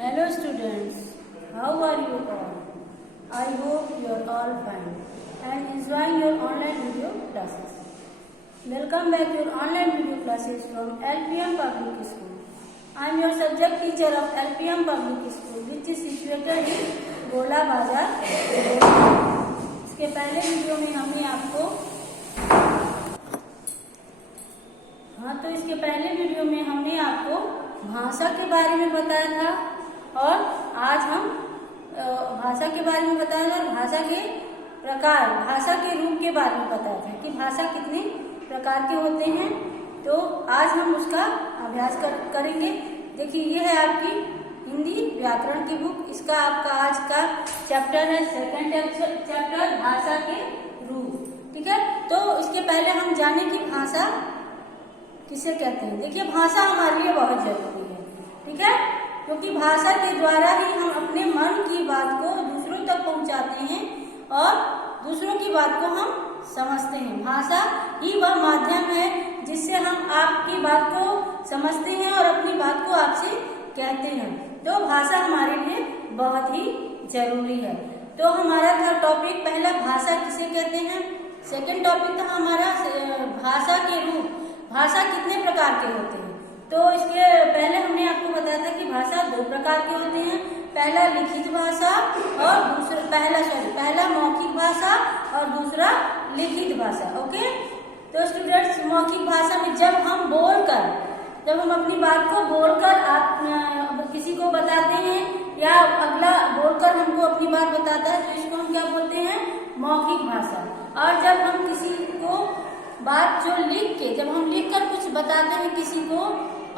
Hello students, how are you all? I hope you are all fine and enjoying your online video classes. Welcome back to your online video classes from LPM Public School. I am your subject teacher of LPM Public School which is situated in गोला बाजार। इसके पहले video में हमने आपको भाषा के बारे में बताया था और आज हम भाषा के बारे में बताया और भाषा के प्रकार, भाषा के रूप के बारे में बताया था कि भाषा कितने प्रकार के होते हैं। तो आज हम उसका अभ्यास करेंगे। देखिए, ये है आपकी हिंदी व्याकरण की बुक। इसका आपका आज का चैप्टर है सेकंड चैप्टर भाषा के रूप। ठीक है, तो इसके पहले हम जाने की भाषा किसे कहते हैं। देखिए, भाषा हमारे लिए बहुत जरूरी है। ठीक है, क्योंकि भाषा के द्वारा ही हम अपने मन की बात को दूसरों तक पहुंचाते हैं और दूसरों की बात को हम समझते हैं। भाषा ही वह माध्यम है जिससे हम आपकी बात को समझते हैं और अपनी बात को आपसे कहते हैं। तो भाषा हमारे लिए बहुत ही जरूरी है। तो हमारा था टॉपिक पहला, भाषा किसे कहते हैं। सेकंड टॉपिक था हमारा भाषा के रूप, भाषा कितने प्रकार के होते हैं। तो इसके पहले हमने आपको बताया था कि भाषा दो प्रकार के होते हैं, पहला लिखित भाषा और पहला मौखिक भाषा और दूसरा लिखित भाषा। ओके, तो स्टूडेंट्स, मौखिक भाषा में जब हम अपनी बात को बोलकर आप किसी को बताते हैं या अगला बोलकर हमको अपनी बात बताता है तो इसको हम क्या बोलते हैं, मौखिक भाषा। और जब हम किसी को बात जब हम लिखकर कुछ बताते हैं किसी को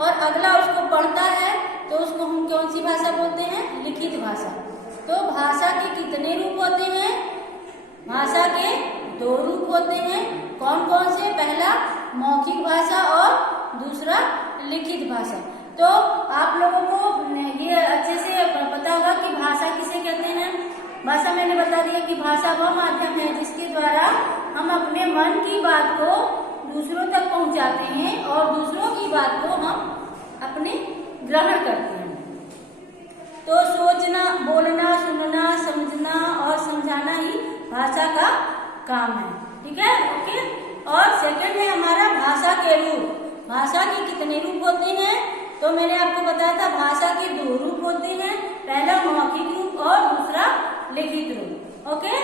और अगला उसको पढ़ता है तो उसको हम कौन सी भाषा बोलते हैं, लिखित भाषा। तो भाषा के कितने रूप होते हैं, भाषा के दो रूप होते हैं। कौन कौन से, पहला मौखिक भाषा और दूसरा लिखित भाषा। तो आप लोगों को ये अच्छे से पता होगा कि भाषा किसे कहते हैं। भाषा मैंने बता दिया कि भाषा वह माध्यम है जिसके द्वारा हम अपने मन की बात को दूसरों तक पहुंचाते हैं और दूसरों की बात को हम अपने ग्रहण करते हैं। तो सोचना, बोलना, सुनना, समझना और समझाना ही भाषा का काम है। ठीक है, ओके। और सेकंड है हमारा भाषा के रूप। भाषा के कितने रूप होते हैं, तो मैंने आपको बताया था भाषा के दो रूप होते हैं, पहला मौखिक रूप और दूसरा लिखित रूप। ओके,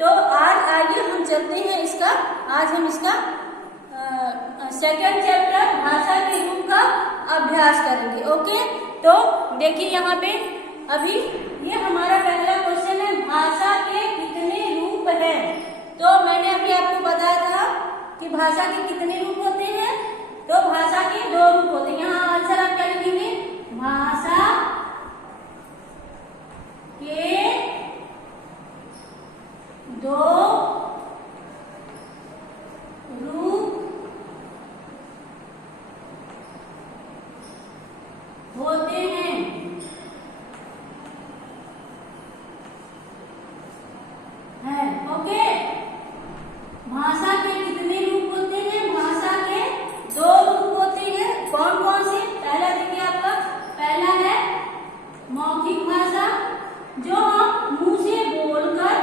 तो आज आइए हम चलते हैं आज हम इसका सेकंड चैप्टर भाषा के रूप का अभ्यास करेंगे। ओके, तो देखिए यहाँ पे अभी ये हमारा पहला क्वेश्चन है, भाषा के कितने रूप हैं। तो मैंने अभी आपको बताया था कि भाषा के कितने रूप होते हैं, तो भाषा के दो रूप होते हैं। यहाँ आंसर आप क्या लिखेंगे, भाषा के दो रूप होते हैं। ओके, भाषा के कितने रूप होते हैं, भाषा के दो रूप होते हैं। कौन कौन से, पहला देखिए आपका, पहला है मौखिक भाषा, जो हम मुंह से बोलकर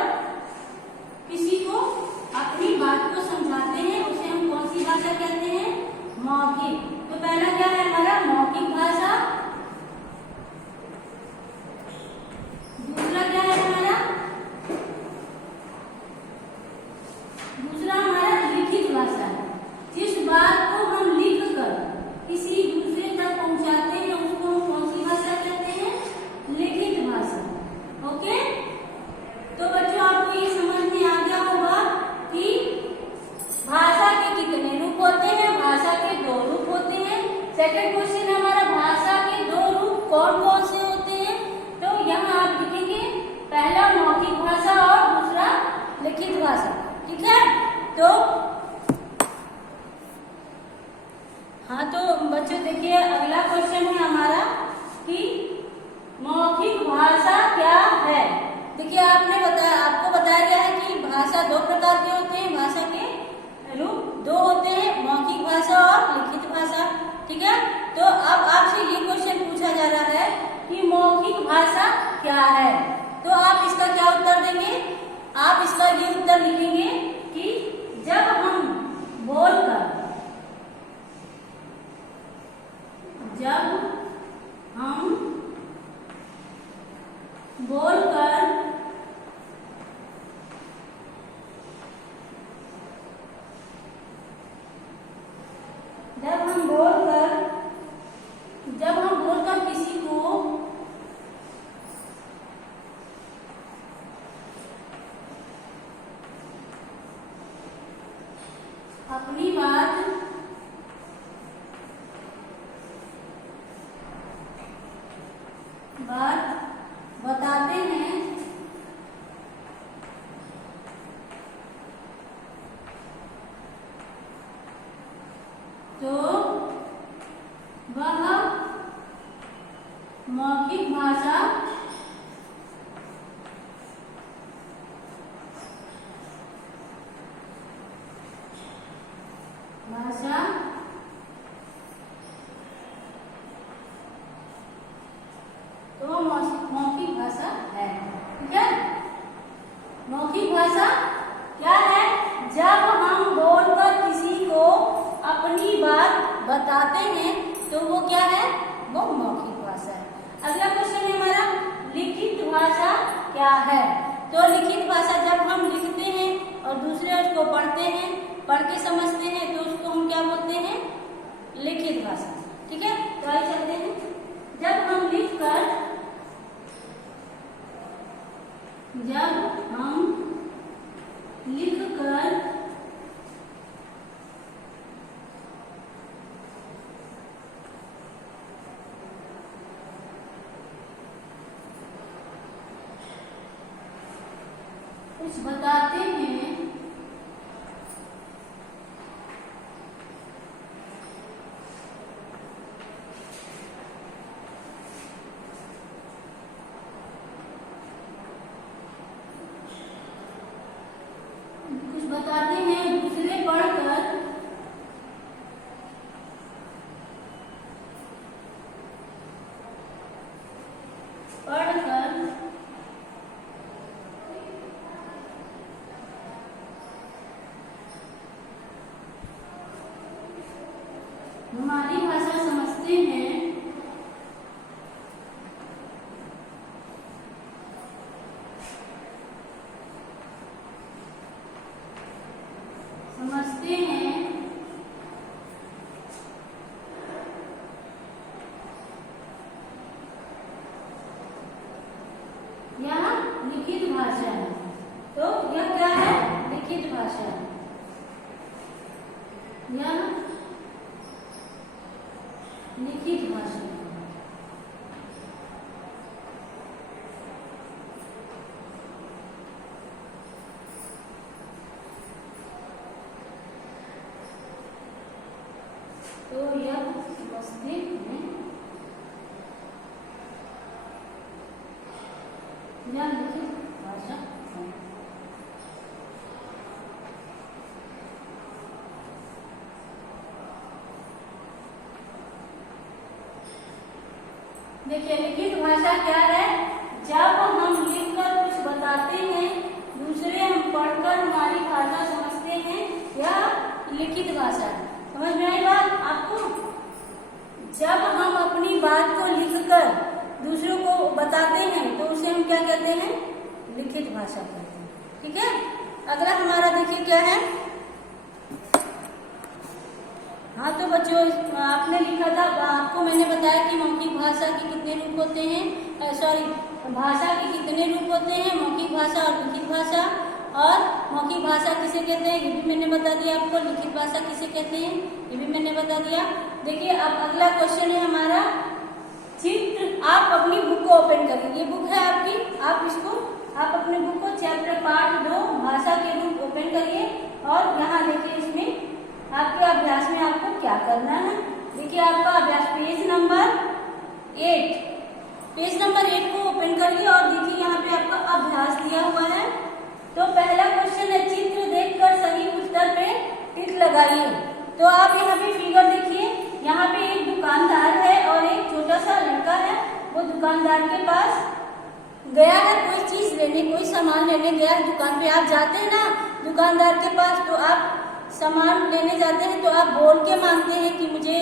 किसी को अपनी बात को समझाते हैं, उसे हम कौन सी भाषा कहते हैं, मौखिक। तो पहला क्या है हमारा मौखिक भाषा। क्या है। तो आप इसका क्या उत्तर देंगे, आप इसका ये उत्तर लिखेंगे कि जब हम बोलकर जब हम बोलकर किसी को अपनी बात बताते हैं तो वह मौखिक भाषा तो मौखिक भाषा है। ठीक है, मौखिक भाषा क्या है, जब हम बोलकर किसी को अपनी बात बताते हैं तो वो क्या है, वो मौखिक भाषा है। अगला क्वेश्चन है हमारा, लिखित भाषा क्या है। तो लिखित भाषा जब हम लिखते हैं और दूसरे उसको पढ़ते हैं, पढ़ के समझते हैं तो उसको हम क्या बोलते हैं, लिखित भाषा। ठीक है, तो आइए चलते हैं। जब हम लिखकर कुछ बताते हैं दूसरे पढ़कर हमारी भाषा समझते हैं, यह लिखित भाषा है। तो यह क्या है, लिखित भाषा है। यह लिखित भाषा है। तो यह समझते हैं, यह लिखित भाषा है। देखिए, लिखित भाषा क्या है, जब हम लिखकर कुछ बताते हैं, दूसरे हम पढ़कर हमारी भाषा समझते हैं, यह लिखित भाषा है। समझ में आई बात आपको। जब हम अपनी बात को लिखकर दूसरों को बताते हैं तो उसे हम क्या कहते हैं, लिखित भाषा कहते हैं। ठीक है, अगला हमारा देखिए क्या है। हाँ, तो बच्चों आपने लिखा था, आपको मैंने बताया कि मौखिक भाषा के कितने रूप होते हैं, भाषा के कितने रूप होते हैं, मौखिक भाषा और लिखित भाषा। और मौखिक भाषा किसे कहते हैं ये भी मैंने बता दिया आपको, लिखित भाषा किसे कहते हैं ये भी मैंने बता दिया। देखिए, अब अगला क्वेश्चन है हमारा, चित्र। आप अपनी बुक को ओपन करेंगे, ये बुक है आपकी, आप अपने बुक को चैप्टर पार्ट 2 भाषा के रूप ओपन करिए और यहाँ देखिए इसमें आपके अभ्यास में आपको क्या करना है। देखिए, आपका अभ्यास पेज नंबर 8 को ओपन करिए और देखिए यहाँ पे आपका अभ्यास दिया हुआ है। तो पहला क्वेश्चन है, चित्र देखकर सही उत्तर पे टिक लगाइए। तो आप यहाँ पे फिगर देखिए, यहाँ पे एक दुकानदार है और एक छोटा सा लड़का है। वो दुकानदार के पास गया है कोई चीज लेने, कोई सामान लेने गया है दुकान पे। आप जाते हैं ना दुकानदार के पास, तो आप सामान लेने जाते हैं तो आप बोल के मांगते हैं कि मुझे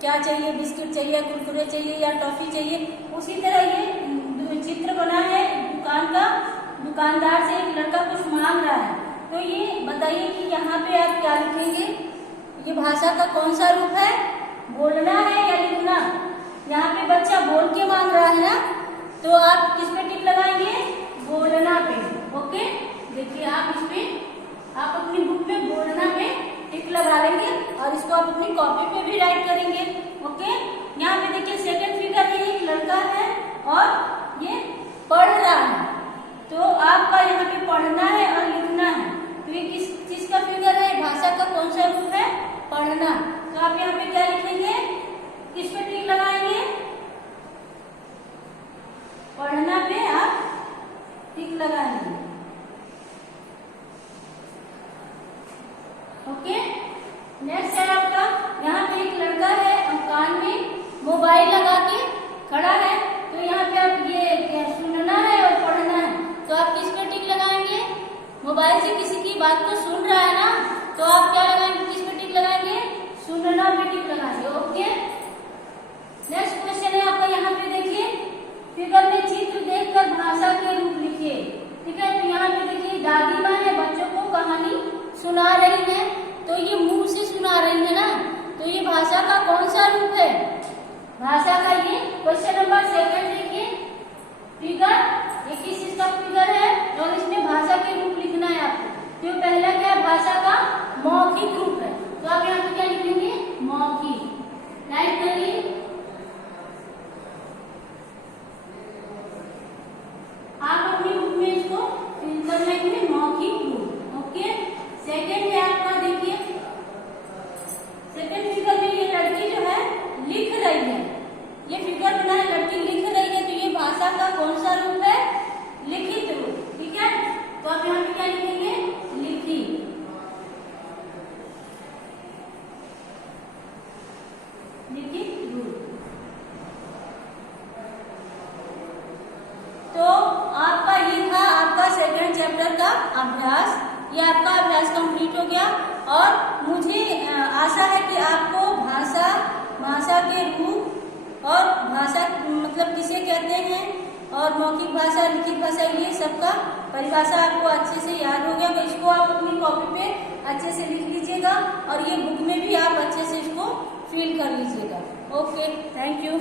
क्या चाहिए, बिस्किट चाहिए, कुरकुरे चाहिए या टॉफी चाहिए। उसी तरह ये चित्र बना है दुकान का, दुकानदार से एक लड़का कुछ मांग रहा है। तो ये बताइए कि यहाँ पे आप क्या लिखेंगे, ये भाषा का कौन सा रूप है, बोलना है या लिखना। यहाँ पे बच्चा बोल के मांग रहा है ना, तो आप किस पे टिक लगाएंगे, बोलना पे। ओके, देखिए आप इस पे, आप अपनी बुक में बोलना पे टिक लगा लेंगे और इसको आप अपनी कॉपी पे भी राइट करेंगे। ओके, यहाँ पे देखिए सेकंड फिगर ये एक लड़का है और ये पढ़ रहा है। तो आपका यहाँ पे पढ़ना है और लिखना है। तो ये किस चीज का फिगर है, भाषा का कौन सा रूप है, पढ़ना। तो आप यहाँ पे क्या लिखेंगे, किस पे टिक लगाएंगे, पढ़ना पे आप टिक लगाएंगे। ओके, नेक्स्ट है आपका, यहाँ पे एक लड़का है और कान में मोबाइल लगा के खड़ा है। तो यहाँ पे आप ये सुनना है और पढ़ना है, तो आप किस पे टिक लगाएंगे, मोबाइल से किसी की बात को सुन रहा है ना, तो आप क्या लगाएंगे, किस पे टिक लगाएंगे, सुनना पे टिक लगाएंगे। ओके, नेक्स्ट क्वेश्चन है आपका, यहाँ पे देखिए फिगर में चित्र देखकर भाषा के रूप लिखिए। ठीक है, तो यहाँ पे देखिए दादी माँ है बच्चों को कहानी सुना रही है, तो ये मुंह से सुना रही है ना, तो ये भाषा का कौन सा रूप है, भाषा का ये क्वेश्चन नंबर सेकंड देखिए फिगर, ये किस चीज का फिगर है और इसमें भाषा के रूप लिखना है आपको। तो पहला क्या है, भाषा का मौखिक रूप है, तो आप यहाँ पे क्या लिखेंगे, मौखिक, राइट करिए। आप अपनी बुक में इसको फिल कर लेंगे, मौखिक रूप। ओके, सेकंड है आपका, देखिए सेकंड फिगर में ये लड़की जो है लिख रही है, ये फिगर बना है लड़की लिख रही है, तो ये भाषा का कौन सा रूप है, लिखित रूप। ठीक है, तो आप यहाँ पे क्या लिखेंगे, लिखित, लिखित रूप। तो आपका ये था आपका सेकंड चैप्टर का अभ्यास, ये आपका अभ्यास कंप्लीट हो गया। और मुझे आशा है कि आपको भाषा, भाषा के रूप और भाषा मतलब किसे कहते हैं और मौखिक भाषा, लिखित भाषा, ये सबका परिभाषा आपको अच्छे से याद हो गया। तो इसको आप अपनी कॉपी पे अच्छे से लिख लीजिएगा और ये बुक में भी आप अच्छे से इसको फिल कर लीजिएगा। Okay, thank you.